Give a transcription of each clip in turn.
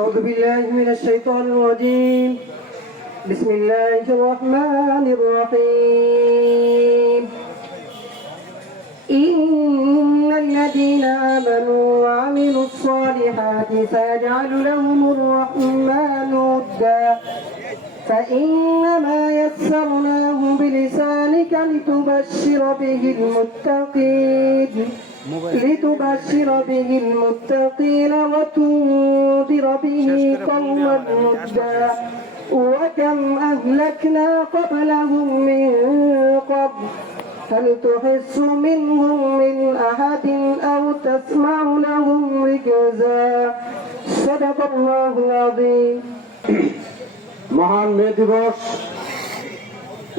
أعوذ بالله من الشيطان الرجيم. بسم الله الرحمن الرحيم. إن الذين آمنوا وعملوا الصالحات سيجعل لهم الرحمن ودا فإنما يسرناه بلسانك لتبشر به المتقين وتنذر به قوما لدا وكم أهلكنا قبلهم من قبل هل تحس منهم من أحد أو تسمع لهم ركزا صدق الله العظيم. মহান মে দিবস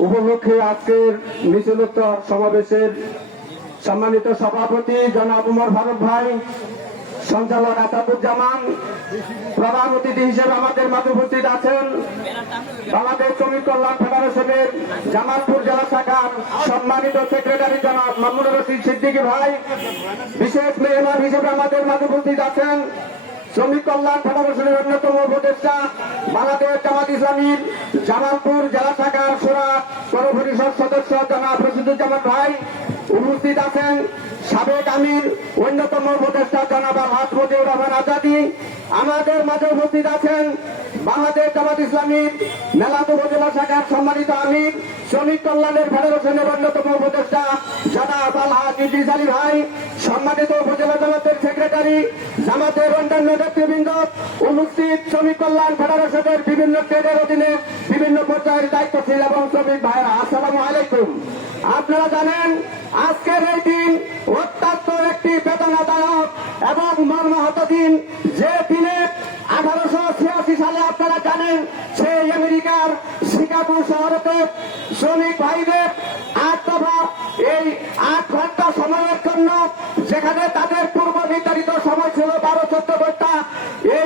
উপলক্ষে আজকের মিছিলোত্তর সমাবেশের সম্মানিত সভাপতি জনাব উমর ফারুক ভাই, সঞ্চালক আসাদুজ্জামান, প্রধান অতিথি হিসেবে আমাদের মাঝে উপস্থিত আছেন বাংলাদেশ শ্রমিক কল্যাণ ফেডারেশনের জামালপুর জেলা শাখার সম্মানিত সেক্রেটারি জনাব মামুনুর রশিদ সিদ্দিকী ভাই, বিশেষ মেহমান হিসেবে আমাদের মাঝে উপস্থিত আছেন শ্রমিক কল্যাণ ফেডারেশনের অন্যতম উপদেষ্টা বাংলাদেশ জামাত ইসলামীর জামালপুর জেলা শাখার শোরা পৌরপরিষদ সদস্য জনাব রশিদুজ্জামান ভাই, উপস্থিত আছেন সাবেক আমির অন্যতম উপদেষ্টা জনাব আলহাজ মজিবুর রহমান আজাদী, আমাদের মাঝে উপস্থিত আছেন বাংলাদেশ জামাত ইসলামীর মেলাদ উপজেলা শাখার সম্মানিত আমির শ্রমিক কল্যাণের ফেডারেশনের অন্যতম উপদেষ্টা জনাব আলহাজ ইদ্রিস আলী ভাই, সম্মানিত উপজেলা জামাতের সেক্রেটারি, জামাতের অন্যান্য নেতৃবৃন্দ, উপস্থিত শ্রমিক কল্যাণ ফেডারেশনের বিভিন্ন ট্রেডের অধীনে বিভিন্ন পর্যায়ের দায়িত্বশীল এবং শ্রমিক ভাইরা, আসসালামু আলাইকুম। আপনারা জানেন আজকের এই দিন অত্যন্ত একটি বেদনাদায়ক এবং মর্মাহত দিন, যে দিনে 1886 সালে আপনারা জানেন সেই আমেরিকার শিকাগো শহরেতে শ্রমিক ভাইদের 8 দফা এই 8 ঘন্টা সময়ের জন্য, যেখানে তাদের পূর্ব নির্ধারিত সময় ছিল 12-14 ঘন্টা, এই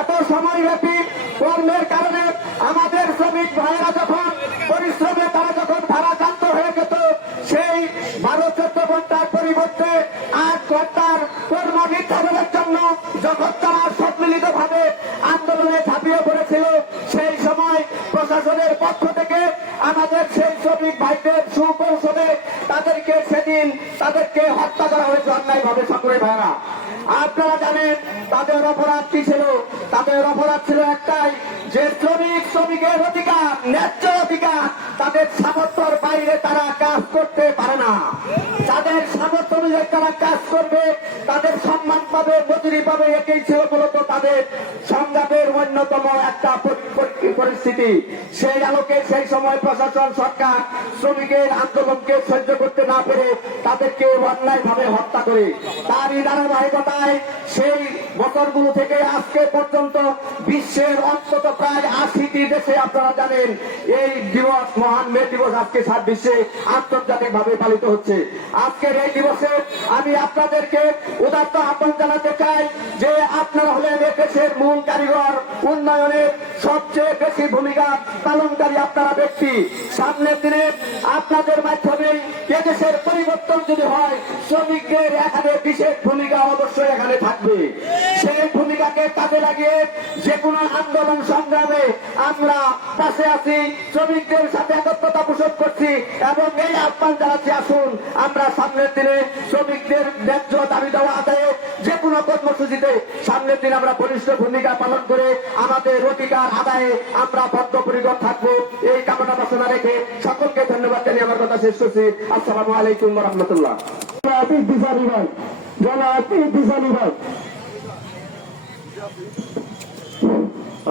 এত সময় ব্যাপী কর্মের কারণে আমাদের শ্রমিক ভাইয়েরা যখন পরিশ্রমে তারা যখন ভারাক্রান্ত হয়ে যেত, সেই 12-14 ঘন্টার পরিবর্তে 8 ঘন্টার কর্ম নির্ধারণের জন্য যখন তারা সম্মিলিত ভাবে আন্দোলনে ঝাঁপিয়ে পড়েছিল, সেই সময় প্রশাসনের পক্ষ থেকে আমাদের সেই শ্রমিক ভাইদের সুকৌশলে তাদেরকে হত্যা করা হয়েছে অন্যায় ভাবে। সকলে ভাইরা, আপনারা জানেন তাদের অপরাধ কি ছিল? তাদের অপরাধ ছিল একটাই, যে শ্রমিকের অধিকার, ন্যায্য অধিকার, তাদের সামর্থ্যের বাইরে তারা কাজ করতে পারে না। তাদের সামর্থ্য অনুযায়ী তারা কাজ করবে, তাদের সম্মান পাবে, মজুরি পাবে, এটাই ছিল মূলত তাদের সংগ্রামের অন্যতম একটা পরিস্থিতি। সেই আলোকে সেই সময় প্রশাসন, সরকার শ্রমিকের আন্দোলনকে সহ্য করতে না পেরে তাদেরকে অন্যায় ভাবে হত্যা করে, তারই ধারাবাহিকতায় সেই বছরগুলো থেকে আজকে পর্যন্ত বিশ্বের অন্তত প্রায় 80টি দেশে আপনারা জানেন এই দিবস, মহান মে দিবস আজকে সারা বিশ্বে আন্তর্জাতিক ভাবে পালিত হচ্ছে। আজকের এই দিবসে আমি আপনাদেরকে উদাত্ত আহ্বান জানাতে চাই যে আপনারা হলেন দেশের মূল কারিগর, উন্নয়নের সবচেয়ে বেশি ভূমিকা পালনকারী আপনারা ব্যক্তি। সামনের দিনে আপনাদের মাধ্যমে দেশের পরিবর্তন যদি হয়, শ্রমিকদের এখানে বিশেষ ভূমিকা অবশ্যই এখানে থাকবে। সেই ভূমিকাকে কাজে লাগিয়ে যে কোনো আন্দোলন সংগ্রামে আমরা পাশে আছি, শ্রমিকদের সাথে একত্রতা পোষণ করছি এবং এই আহ্বান জানাচ্ছি, আসুন আমরা সামনের দিনে শ্রমিকদের ন্যায্য দাবি দেওয়া আদায়ে যে কোনো কর্মসূচিতে সামনের দিন আমরা বলিষ্ঠ ভূমিকা পালন করে আমাদের অধিকার আদায়ে আমরা বদ্ধপরিকর থাকবো। এই কামনা বাসনা রেখে সকলকে ধন্যবাদ জানিয়ে আমার কথা শেষ করছি। আসসালামু আলাইকুম ওয়া রাহমাতুল্লাহ।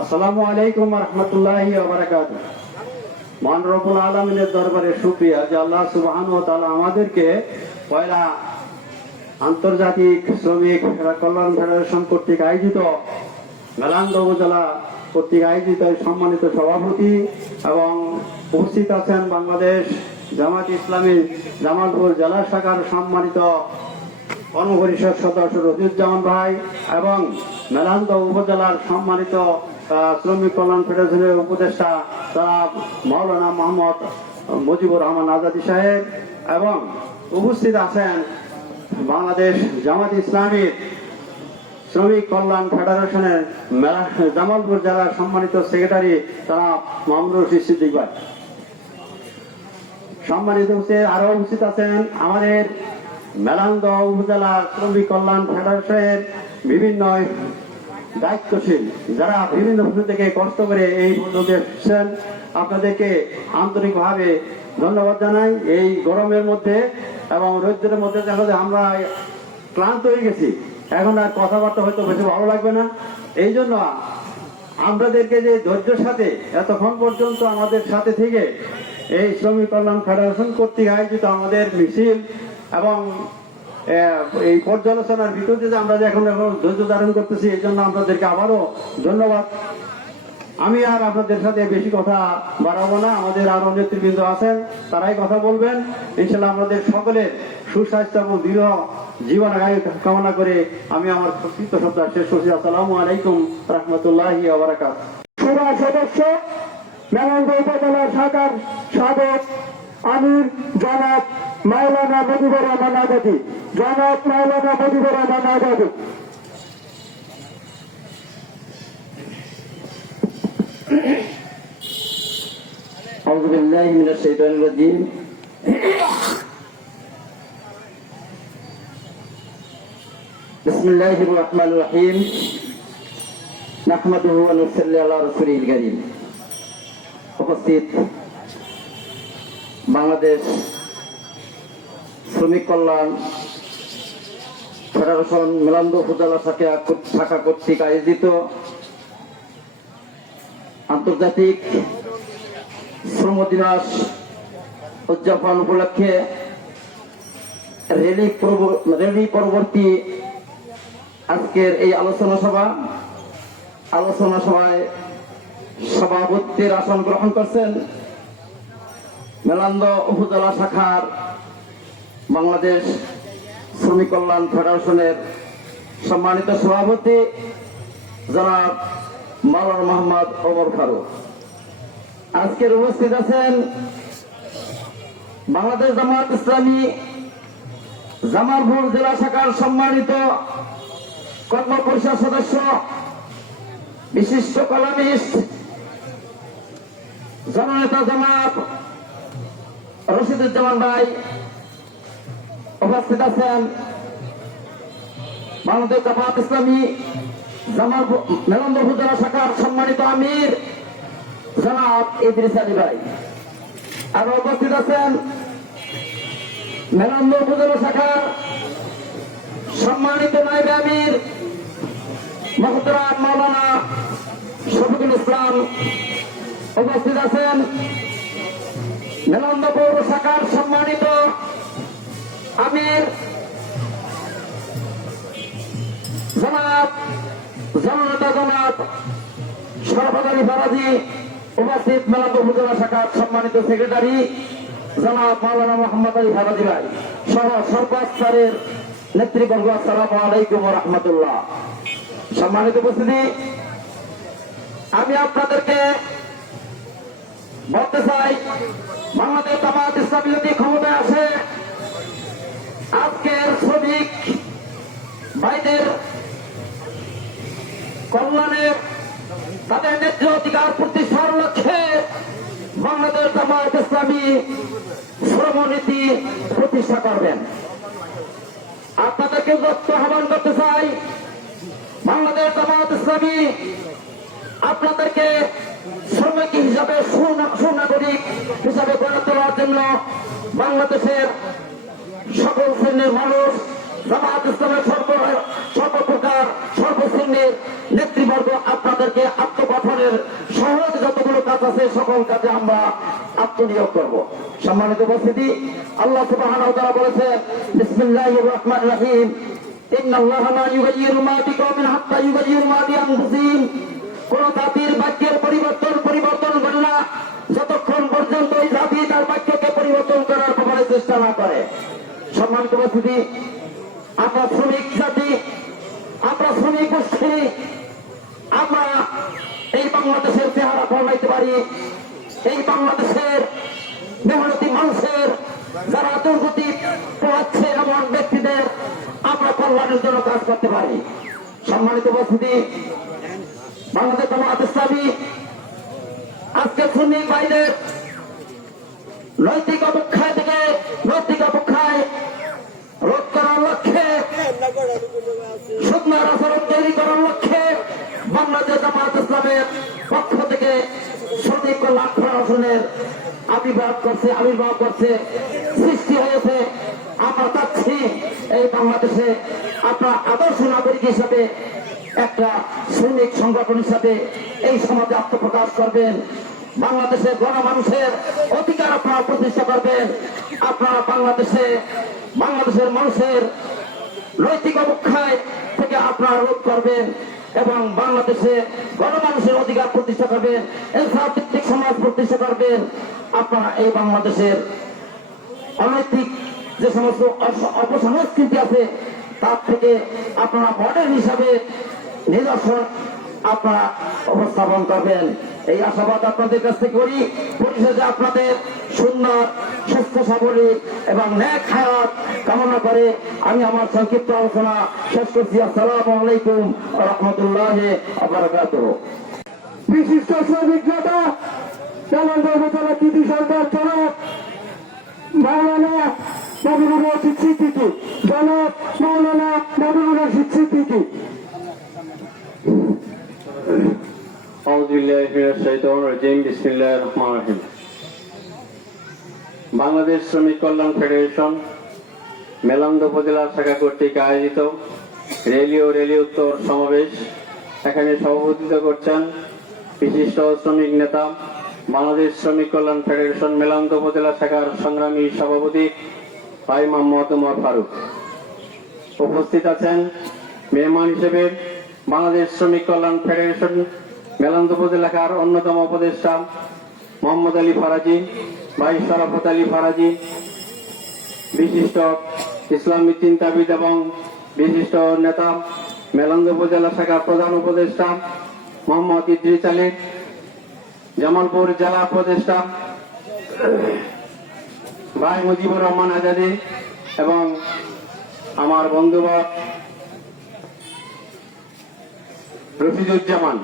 আসসালামু আলাইকুম ওয়া রাহমাতুল্লাহি ওয়া বারাকাতুহু। মহান রব্বুল আলামিনের দরবারে শুকরিয়া যে আল্লাহ সুবহানাহু ওয়া তাআলা আমাদেরকে পয়লা আন্তর্জাতিক শ্রমিক কল্যাণ ফেডারেশন কর্তৃক আয়োজিত, মেলান্দ উপজেলা কর্তৃক আয়োজিত সম্মানিত সভাপতি এবং উপস্থিত আছেন বাংলাদেশ জামাত ইসলামী জামালপুর জেলা শাখার সম্মানিত কর্মপরিষদ সদস্য রশিদুজ্জামান ভাই এবং মেলান্দ উপজেলার সম্মানিত শ্রমিক কল্যাণ ফেডারেশনের উপদেষ্টা জনাব মাওলানা মোহাম্মদ মজিবুর রহমান আজাদী সাহেব এবং উপস্থিত আছেন বাংলাদেশ জামাত ইসলামীর শ্রমিক কল্যাণ ফেডারেশনের জামালপুর জেলার সম্মানিত সেক্রেটারি তারা মামুনুর রশিদ সিদ্দিক ভাই। সম্মানিত আরো উপস্থিত আছেন আমাদের মেলান্দহ উপজেলা শ্রমিক কল্যাণ ফেডারেশনের বিভিন্ন দায়িত্বশীল যারা বিভিন্ন কিছু থেকে কষ্ট করে এই পর্যন্ত এসেছেন। আপনাদেরকে আন্তরিকভাবে ধন্যবাদ জানাই। এই গরমের মধ্যে এবং রৌদ্রের মধ্যে দেখা যায় আমরা ক্লান্ত হয়ে গেছি, এখন আর কথাবার্তা হয়তো বেশি ভালো লাগবে না। এই জন্য আমাদেরকে যে ধৈর্যের সাথে এতক্ষণ পর্যন্ত আমাদের সাথে থেকে এই শ্রমিক কল্যাণ ফেডারেশন কর্তৃক আয়োজিত আমাদের মিছিল এবং এই পর্যালোচনার ভিতরে যে আমরা যে এখন ধৈর্য ধারণ করতেছি, এই জন্য আপনাদেরকে আবারও ধন্যবাদ। আমি আর আপনাদের সাথে বেশি কথা বাড়াবো না, আমাদের আরো নেতৃবৃন্দ আছেন, তারাই কথা বলবেন। ইনশাল্লাহ আমাদের সকলের সুস্বাস্থ্য এবং দৃঢ় জীবন কামনা করে আমি আমার সংক্ষিপ্ত সপ্তাহ শেষ করছি। আসসালামু আলাইকুম রহমতুল্লাহি ওয়া বারাকাতুহু। সভা সদস্য মেলান্দহ উপজেলা শাখার সাবেক আমির জনাব মাওলানা মুজিবুর রহমান আজাদী। জনাব মাওলানা মুজিবুর রহমান আজাদী। أعوذ بالله من الشيطان الرجيم بسم الله الرحمن الرحيم نحمده ونصلي على رسوله الكريم। উপস্থিত বাংলাদেশ শ্রমিক কল্যাণ ফেডারেশন মেলান্দহ উপজেলা শাখা কর্তৃক আয়োজিত আন্তর্জাতিক শ্রম দিবস উদযাপন উপলক্ষে র্যালি পরবর্তী আজকের এই আলোচনা সভায় সভাপতির আসন গ্রহণ করছেন মেলান্দহ উপজেলা শাখার বাংলাদেশ শ্রমিক কল্যাণ ফেডারেশনের সম্মানিত সভাপতি জনাব মাওলানা মোহাম্মদ ওমর ফারুক। আজকের উপস্থিত আছেন বাংলাদেশ জামায়াত ইসলামী জামালপুর জেলা শাখার সম্মানিত কর্ম পরিষদ সদস্য বিশিষ্ট কলামিস্ট জননেতা জনাব রশিদুজ্জামান ভাই। উপস্থিত আছেন বাংলাদেশ জামায়াত ইসলামী জামালপুর মেলান্দহ উপজেলা শাখার সম্মানিত আমির জনাব ইদ্রিস আলী ভাই। আরো উপস্থিত আছেন মেলান্দহ উপজেলা শাখার সম্মানিত নায়েব আমির মোহতরাম মাওলানা শফিকুল ইসলাম। উপস্থিত আছেন মেলান্দহ পৌর শাখার সম্মানিত আমির জনাব জননেতা জনাব শরাফত আলী ফারাজি। উপস্থিত মেলান্দহ উপজেলা শাখার সম্মানিত সেক্রেটারি জনাব মাওলানা মোহাম্মদ আলী ফারাজি ভাই সহ সর্বস্তরের নেতৃবর্গ। আসসালামু আলাইকুম ওয়া রাহমাতুল্লাহ। সম্মানিত উপস্থিতি, আমি আপনাদেরকে বলতে চাই বাংলাদেশ জামায়াত ইসলামী যদি ক্ষমতায় আসে আজকের শ্রমিক ভাইদের কল্যাণে তাদের ন্যায্য অধিকার প্রতিষ্ঠার লক্ষ্যে বাংলাদেশ জামায়াত ইসলামী শ্রমনীতি প্রতিষ্ঠা করবেন। আপনাদেরকে আহ্বান করতে চাই বাংলাদেশ জামায়াত ইসলামী আপনাদেরকে শ্রমিক হিসাবে সুনাগরিক হিসাবে গড়ে তোলার জন্য বাংলাদেশের সকল শ্রেণীর মানুষ জামায়াত ইসলামের সর্বপ্রকার সর্বশ্রেণীর নেতৃবর্গ আপনাদেরকে আত্মগঠনের সহজ যতগুলো কাজ আছে সকল কাজে আমরা আত্মনিয়োগ করব। সম্মানিত উপস্থিতি, আল্লাহ সুবহানাহু ওয়া তাআলা বলেছেন বিসমিল্লাহির রহমানির রহিম ইন্নাল্লাহা লা ইউগাইয়িরু মা বিকওমিন হাত্তা ইউগাইয়িরু মা বিআনফুসিহিম। কোন জাতির ভাগ্যের পরিবর্তন ঘটে না যতক্ষণ পর্যন্ত ওই জাতি তার ভাগ্যকে পরিবর্তন করার ব্যাপারে চেষ্টা না করে। সম্মানিত উপস্থিতি, আমরা শ্রমিক জাতি, আমরা শ্রমিক গোষ্ঠী, আমরা এই বাংলাদেশের চেহারা বদলাইতে পারি। এই বাংলাদেশের মেহনতি মানুষের যারা দুর্গতি পোহাচ্ছে এমন ব্যক্তিদের আমরা কল্যাণের জন্য কাজ করতে পারি। সম্মানিত উপস্থিতি, বাংলাদেশ জামাত ইসলামী আজকে শ্রমিক ভাইদের নৈতিক অবক্ষয় থেকে নৈতিক অবক্ষয় রোধ করার লক্ষ্যে, শুকনার আচরণ তৈরি করার লক্ষ্যে বাংলাদেশ জামাত ইসলামের পক্ষ থেকে শ্রমিক কল্যাণ ফেডারেশনের আবির্ভাব করছে, সৃষ্টি হয়েছে। আমরা চাচ্ছি এই বাংলাদেশে আপনার আদর্শ নাগরিক হিসাবে, একটা শ্রমিক সংগঠন হিসাবে এই সমাজে আত্মপ্রকাশ করবেন। বাংলাদেশের গণমানুষের অধিকার আপনারা প্রতিষ্ঠা করবেন। আপনারা বাংলাদেশের মানুষের নৈতিক অবক্ষয় থেকে আপনারা রোধ করবেন এবং বাংলাদেশে গণমানুষের অধিকার প্রতিষ্ঠা করবেন, ইনসাফ ভিত্তিক সমাজ প্রতিষ্ঠা করবেন। আপনারা এই বাংলাদেশের অনৈতিক যে সমস্ত অপসংস্কৃতি আছে তার থেকে আপনারা মডেল হিসাবে নিদর্শন আপনারা উপস্থাপন করবেন। এই আশাবাদ আপনাদের কাছ থেকে করি। পরিশেষে আপনাদের সুন্দর, সুস্থ, সাবলীল এবং ন্যাক হায়াত কামনা করে আমি আমার সংক্ষিপ্ত আলোচনা শেষ করছি। আসসালামু আলাইকুম ওয়া রাহমাতুল্লাহি ওয়া বারাকাতুহু। বিশিষ্ট শ্রমিক নেতা নারায়ণগঞ্জ উপজেলা কৃতি সরকার জনাব মাওলানা নবীনুর রশিদ সিদ্দিকী, জনাব মাওলানা নবীনুর রশিদ সিদ্দিকী। বাংলাদেশ শ্রমিক কল্যাণ ফেডারেশন মেলান্দ উপজেলা শাখা কর্তৃক আয়োজিত রেলি উত্তর সমাবেশ, এখানে সভাপতিত্ব করছেন বিশিষ্ট শ্রমিক নেতা বাংলাদেশ শ্রমিক কল্যাণ ফেডারেশন মেলান্দ উপজেলা শাখার সংগ্রামী সভাপতি ভাই মোহাম্মদ উমর ফারুক। উপস্থিত আছেন মেহমান হিসেবে বাংলাদেশ শ্রমিক কল্যাণ ফেডারেশন মেলান্দ উপজেলার অন্যতম উপদেষ্টা মোহাম্মদ আলী ফারাজি, ভাই শরাফত আলী ফারাজি, বিশিষ্ট ইসলামী চিন্তাবিদ এবং বিশিষ্ট নেতা মেলান্দ উপজেলা শাখার প্রধান উপদেষ্টা মোহাম্মদ ইদ্রিস আলী, জামালপুর জেলা উপদেষ্টা ভাই মুজিবুর রহমান আজাদি এবং আমার বন্ধুবর রফিজুজ্জামান।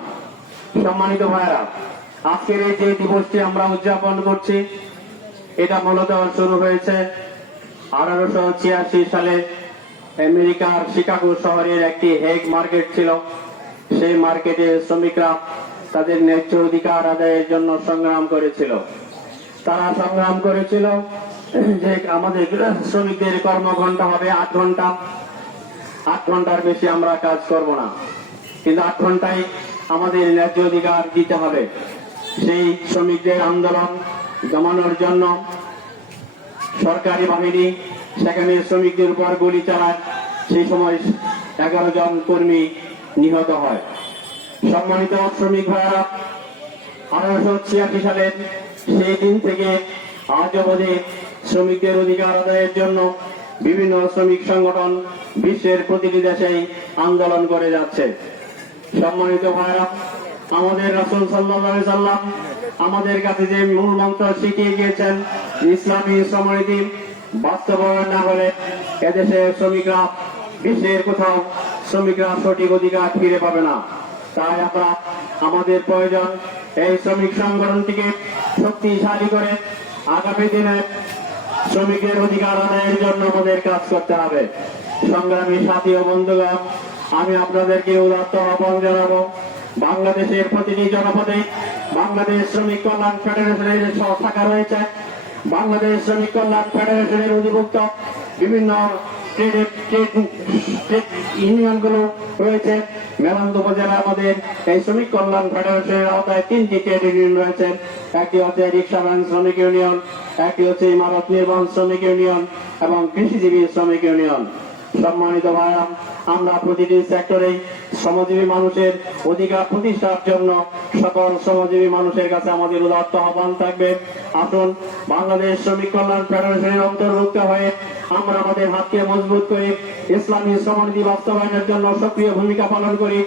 সম্মানিত ভাইরা, আজকের এই যে দিবসটি আমরা উদযাপন করছি, এটা মূলত শুরু হয়েছে 1886 সালে। আমেরিকার শিকাগো শহরের একটি হেগ মার্কেট ছিল। সেই মার্কেটে শ্রমিকরা তাদের ন্যায্য অধিকার আদায়ের জন্য সংগ্রাম করেছিল। তারা সংগ্রাম করেছিল যে আমাদের শ্রমিকদের কর্মঘণ্টা হবে 8 ঘন্টা, 8 ঘন্টার বেশি আমরা কাজ করব না, কিন্তু 8 ঘন্টায় আমাদের ন্যায্য অধিকার দিতে হবে। সেই শ্রমিকদের আন্দোলন দমানোর জন্য সরকারি বাহিনী সেখানে শ্রমিকদের উপর গুলি চালায়। সেই সময় 11 জন কর্মী নিহত হয়। সম্মানিত শ্রমিক ভাইরা, 1886 সালের সেই দিন থেকে আজ অবধি শ্রমিকদের অধিকার আদায়ের জন্য বিভিন্ন শ্রমিক সংগঠন বিশ্বের প্রতিটি দেশেই আন্দোলন করে যাচ্ছে। সম্মানিত ভাইরা, আমাদের রাসূল সাল্লাল্লাহু আলাইহি সাল্লাম আমাদের কাছে যে মূল মন্ত্র শিখিয়ে গিয়েছেন, ইসলামী শ্রমনীতি বাস্তবায়ন না হলে এদেশে শ্রমিকরা, বিশ্বের কোথাও শ্রমিকরা সঠিক অধিকার ফিরে পাবে না। তাই আমাদের প্রয়োজন এই শ্রমিক সংগঠনটিকে শক্তিশালী করে আগামী দিনে শ্রমিকের অধিকার আদায়ের জন্য আমাদের কাজ করতে হবে। সংগ্রামী সাথী ও বন্ধুগণ, আমি আপনাদেরকে উদাত্ত আহ্বান জানাবো, বাংলাদেশের প্রতিটি জনপদে বাংলাদেশ শ্রমিক কল্যাণ ফেডারেশনের শাখা রয়েছে। বাংলাদেশ শ্রমিক কল্যাণ ফেডারেশনের অধিভুক্ত বিভিন্ন ট্রেড ইউনিয়নগুলো রয়েছে। মেলান্দ উপজেলার আমাদের এই শ্রমিক কল্যাণ ফেডারেশনের আওতায় 3টি ট্রেড ইউনিয়ন রয়েছে। একটি হচ্ছে রিক্সা ভ্যান শ্রমিক ইউনিয়ন, একটি হচ্ছে ইমারত নির্মাণ শ্রমিক ইউনিয়ন এবং কৃষিজীবী শ্রমিক ইউনিয়ন। সম্মানিত ভাইরা, আমরা প্রতিটি সেক্টরে শ্রমজীবী মানুষের অধিকার প্রতিষ্ঠার জন্য সকল শ্রমজীবী মানুষের কাছে আমাদের উদাত্ত আহ্বান থাকবে। আসুন বাংলাদেশ শ্রমিক কল্যাণ ফেডারেশনের অন্তর্ভুক্ত হয়ে আমরা আমাদের হাতকে মজবুত করে ইসলামী শ্রমনীতি বাস্তবায়নের জন্য সক্রিয় ভূমিকা পালন করি।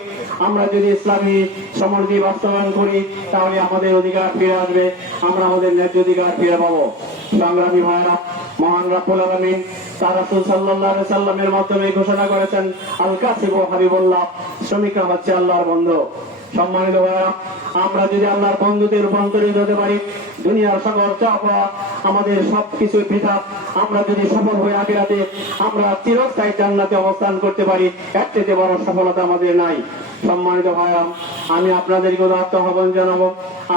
আমরা যদি ইসলামী শ্রমনীতি বাস্তবায়ন করি তাহলে আমাদের অধিকার ফিরে আসবে, আমরা আমাদের ন্যায্য অধিকার ফিরে পাবো। সংগ্রামী ভাইরা, মহান রাব্বুল আলামিন তার রাসূল সাল্লাল্লাহু আলাইহি সাল্লামের মাধ্যমে ঘোষণা করেছেন, আল কাসিবু হাবিবুল্লাহ, শ্রমিকরা হচ্ছে আল্লাহর বন্ধু। সম্মানিত ভাইরা, আমরা যদি আল্লাহর বন্ধুতে রূপান্তরিত হতে পারি, দুনিয়ার সকল চাপা আমাদের সবকিছু বৃথা। আমরা যদি সফল হয়ে আখিরাতে আমরা চিরস্থায়ী জান্নাতে অবস্থান করতে পারি, এর চেয়ে বড় সফলতা আমাদের নাই। সম্মানিত ভাইরা, আমি আপনাদেরকে আহ্বান জানাবো,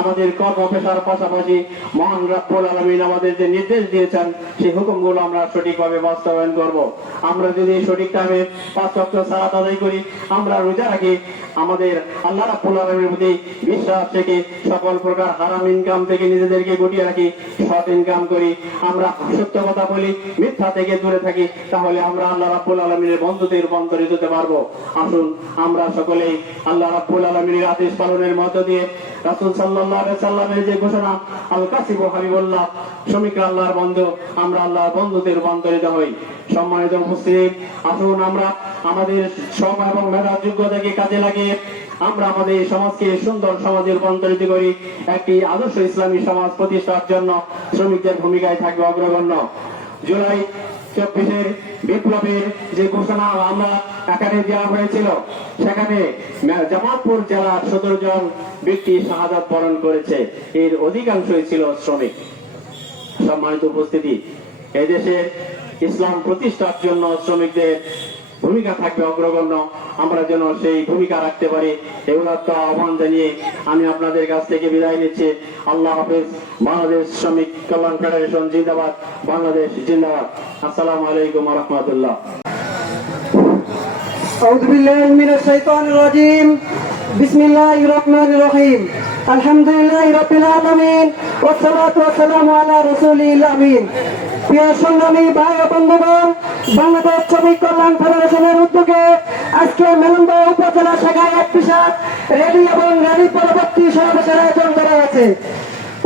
আমাদের কর্ম পেশার পাশাপাশি মহান রাব্বুল আলামিন আমাদের যে নির্দেশ দিয়েছেন সেই হুকুমগুলো আমরা সঠিকভাবে বাস্তবায়ন করব। আমরা যদি সঠিক টাইমে 5 ওয়াক্ত সালাত আদায় করি, আমরা রোজা রাখি, আমাদের আল্লাহ রাব্বুল আলামিনের প্রতি বিশ্বাস থেকে সকল প্রকার হারাম ইনকাম থেকে নিজেদেরকে গুটিয়ে রাখি, সৎ ইনকাম করি, আমরা সত্য কথা বলি, মিথ্যা থেকে দূরে থাকি, তাহলে আমরা আল্লাহ রাব্বুল আলামিনের বন্ধুতে রূপান্তরিত হতে পারবো। আসুন আমরা সকলেই আল্লাহ রাব্বুল আলামিনের আদেশ পালনের মধ্য দিয়ে রাসূল সাল্লাল্লাহু আলাইহি সাল্লামের যে ঘোষণা, আল কাসিবু হাবিবুল্লাহ, শ্রমিকরা আল্লাহর বন্ধু, আমরা আল্লাহর বন্ধুতে রূপান্তরিত হই। সম্মানিত মুসলিম, আসুন আমরা আমাদের শ্রম এবং মেধার যোগ্যতাকে কাজে লাগিয়ে আমরা আমাদের সমাজকে সুন্দর সমাজে রূপান্তরিত করি। একটি আদর্শ ইসলামী সমাজ প্রতিষ্ঠার জন্য শ্রমিকদের ভূমিকায় থাকবে অগ্রগণ্য। জুলাই 24-এর বিপ্লবের যে ঘোষণা আমরা এখানে দেওয়া হয়েছিল, সেখানে জামালপুর জেলার 17 জন ব্যক্তি শাহাদাত বরণ করেছে, এর অধিকাংশই ছিল শ্রমিক। সম্মানিত উপস্থিতি, এদেশে ইসলাম প্রতিষ্ঠার জন্য শ্রমিকদের ভূমিকা থাকবে অগ্রগণ্য, আমরা যেন সেই ভূমিকা রাখতে পারি। এগুলো আহ্বান জানিয়ে আমি আপনাদের কাছ থেকে বিদায় নিচ্ছি। আল্লাহ হাফেজ। বাংলাদেশ শ্রমিক কল্যাণ ফেডারেশন জিন্দাবাদ, বাংলাদেশ জিন্দাবাদ। আসসালামু আলাইকুম ওয়া রাহমাতুল্লাহ। আউযু বিল্লাহি মিনাশ শাইতানির রাজীম। বিসমিল্লাহির রহমানির রহিম। আলহামদুলিল্লাহি রাব্বিল আলামিন ওয়াস সালাতু ওয়াস সালামু আলা রাসূলিল আমিন। প্রিয় সংগ্রামী ভাই ও বন্ধুগণ, বাংলাদেশ শ্রমিক কল্যাণ ফেডারেশনের উদ্যোগে আজকে মেলন্দা উপজেলা শাখায় এক বিশাল র্যালি এবং র্যালি পরবর্তী সমাবেশের আয়োজন করা হয়েছে।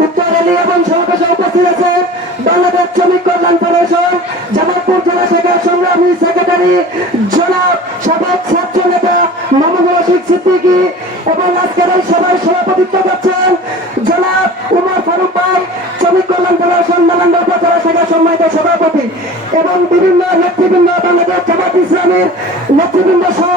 উক্ত র্যালি এবং সমাবেশে উপস্থিত আছে বাংলাদেশ শ্রমিক কল্যাণ ফেডারেশন জামালপুর জেলা শাখার সংগ্রামী সেক্রেটারি জনাব সাবেক ছাত্র নেতা মামুনুর রশিদ সিদ্দিকী, এবং আজকের এই সভায় সভাপতিত্ব করছেন জনাব উমর ফারুক ভাই, শ্রমিক কল্যাণ ফেডারেশন মেলন্দা উপজেলা শাখার সম্মানিত সভাপতি, এবং বিভিন্ন নেতৃবৃন্দ, বাংলাদেশ জামাত ইসলামের নেতৃবৃন্দ সহ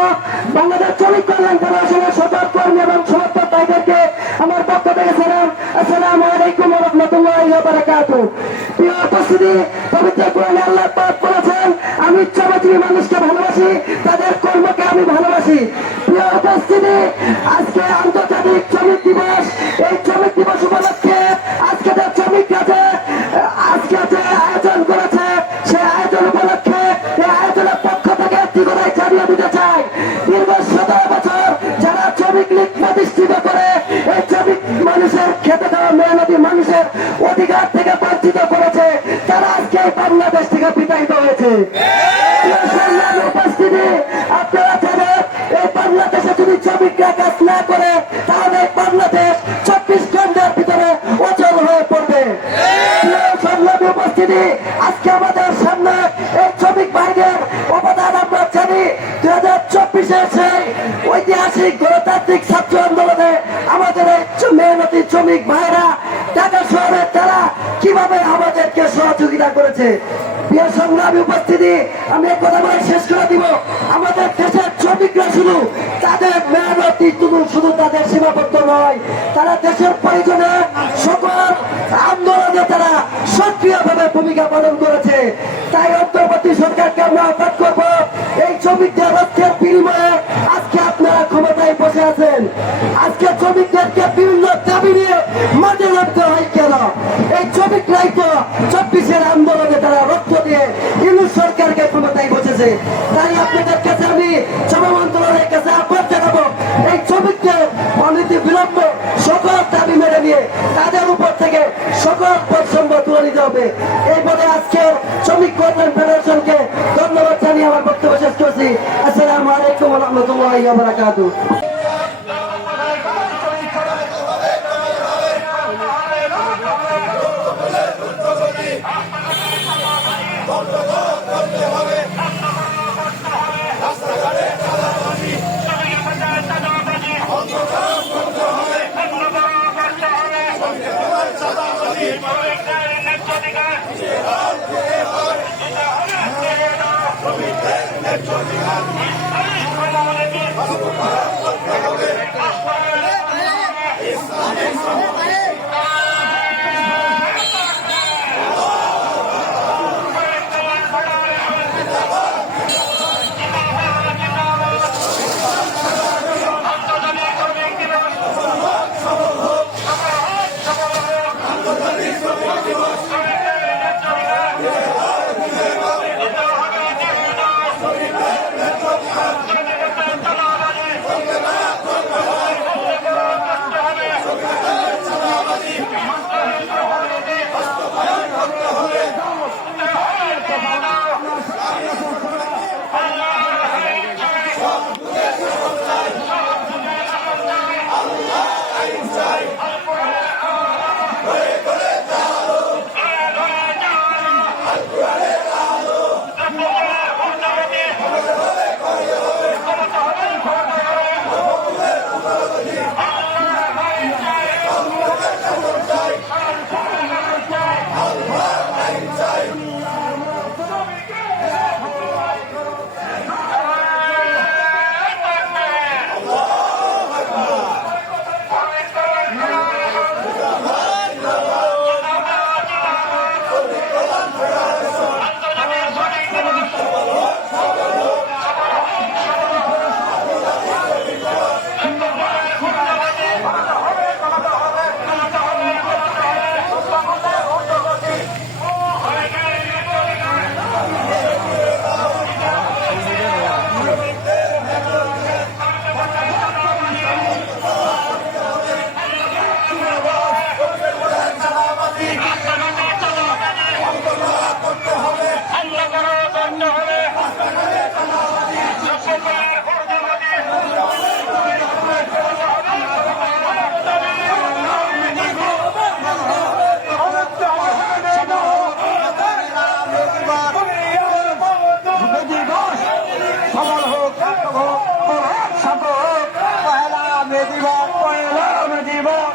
বাংলাদেশ শ্রমিক কল্যাণ ফেডারেশনের সকল কর্মী এবং সমর্থক ভাইদেরকে আমার পক্ষ থেকে সালাম। আসসালামু আলাইকুম ওয়া রাহমাতুল্লাহি ওয়া বারাকাতুহু। প্রিয় উপস্থিতি, পবিত্র কোরআনে আল্লাহ পাক বলেছেন, আমি শ্রমজীবী মানুষকে ভালোবাসি, তাদের কর্মকে আমি ভালোবাসি। প্রিয় উপস্থিতি, আজকে আন্তর্জাতিক শ্রমিক দিবস। এই শ্রমিক দিবস উপলক্ষে আজকে যে শ্রমিকরা আজকে যে আয়োজন করেছে, সেই আয়োজন উপলক্ষে এই আয়োজনের পক্ষ থেকে একটি কথাই জানিয়ে দিতে চাই, দীর্ঘ 17 বছর যারা শ্রমিক লীগ প্রতিষ্ঠিত করে এই শ্রমিক মানুষের খেতে দেওয়া মেহনতি মানুষের অধিকার থেকে বঞ্চিত করেছে, তারা আজকে এই বাংলাদেশ থেকে বিতাড়িত হয়েছে। উপস্থিতি, আপনারা জানেন, এই বাংলাদেশে যদি শ্রমিকরা কাজ না করে তাহলে বাংলাদেশ 24 ঘন্টার ভিতরে অচল হয়ে পড়বে। উপস্থিতি, আজকে আমাদের সামনে এই শ্রমিক ভাইদের অবদান আমরা জানি। 2024-এর সেই ঐতিহাসিক গণতান্ত্রিক ছাত্র আন্দোলনে আমাদের এই মেহনতি শ্রমিক ভাইরা ঢাকা শহরে তারা কিভাবে আমাদেরকে সহযোগিতা করেছে। প্রিয় সংগ্রামী উপস্থিতি, আমি এক কথা বলে শেষ করে দিব, আমাদের দেশের শ্রমিকরা শুধু তাদের মেহনতি শুধু তাদের সীমাবদ্ধ নয়, তারা দেশের প্রয়োজনে সকল আন্দোলনে তারা সক্রিয়ভাবে ভূমিকা পালন করেছে। তাই অন্তর্বর্তী সরকারকে আমরা আহ্বান করব, এই শ্রমিকদের রক্ষের বিনিময়ে আজকে আপনারা ক্ষমতায় বসে আছেন, আজকে শ্রমিকদেরকে বিভিন্ন দাবি নিয়ে মাঠে নামতে হয় কেন? এই শ্রমিকরাই তো 24-এর আন্দোলনে তারা রক্ত দিয়ে ইউনূস সরকারকে ক্ষমতায় বসেছে। তাই আপনাদের কাছে আমি সমান্তরালের কাছে আহ্বান জানাবো, এই শ্রমিকদের অনতি বিলম্বে সকল দাবি মেনে নিয়ে তাদের উপর থেকে সকল বৈষম্য তুলে নিতে হবে। এই বলে আজকে শ্রমিক কল্যাণ ফেডারেশনকে ধন্যবাদ জানিয়ে আমার বক্তব্য শেষ করছি। আসসালামু আলাইকুম ওয়া রাহমাতুল্লাহি ওয়া বারাকাতুহু। বন্ধ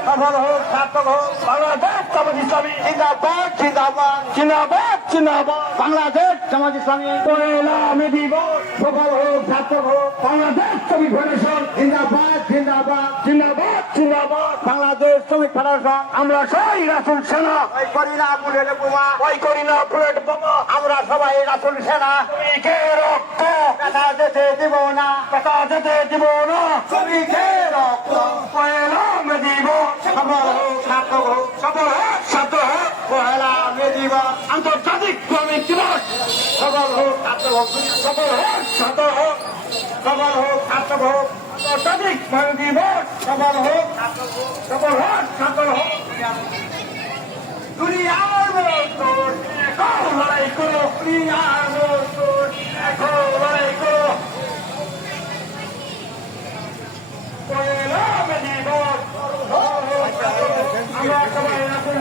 সফল হোক, সার্থক হোক। বাংলাদেশ জামাত ইসলামী জিন্দাবাদ, জিন্দাবাদ, জিন্দাবাদ, জিন্দাবাদ। বাংলাদেশ জামাত ইসলামী পয়লা মে দিবস সফল হোক, সার্থক হোক। বাংলাদেশ শ্রমিক ফেডারেশন জিন্দাবাদ, জিন্দাবাদ, জিন্দাবাদ, জিন্দাবাদ। বাংলাদেশ শ্রমিক ফেডারেশন আমরা সবাই রাসুল সেনা, ওই করি না বুলেট বোমা, ওই করি না বুলেট বোমা। আমরা সবাই রাসুল সেনা, শ্রমিকের রক্ত টাকা যেতে দিব না, টাকা যেতে দিব না। শ্রমিকের রক্ত পয়লা মে দিবস সফল হোক, সার্থক হোক, সফল হোক, সার্থক হোক। পয়লা মে দিবস আন্তর্জাতিক শ্রমিক দিবস সফল হোক, সার্থক হোক, সফল হোক, সার্থক হোক, সফল হোক, সার্থক হোক। আন্তর্জাতিক শ্রমিক দিবস সফল হোক, সার্থক হোক, সফল হোক, সার্থক হোক। দুনিয়ার মজদুর এখন লড়াই করো, দুনিয়ার মজদুর এখন লড়াই করো। পয়লা মে দিবস আমরা সবাই রাসূল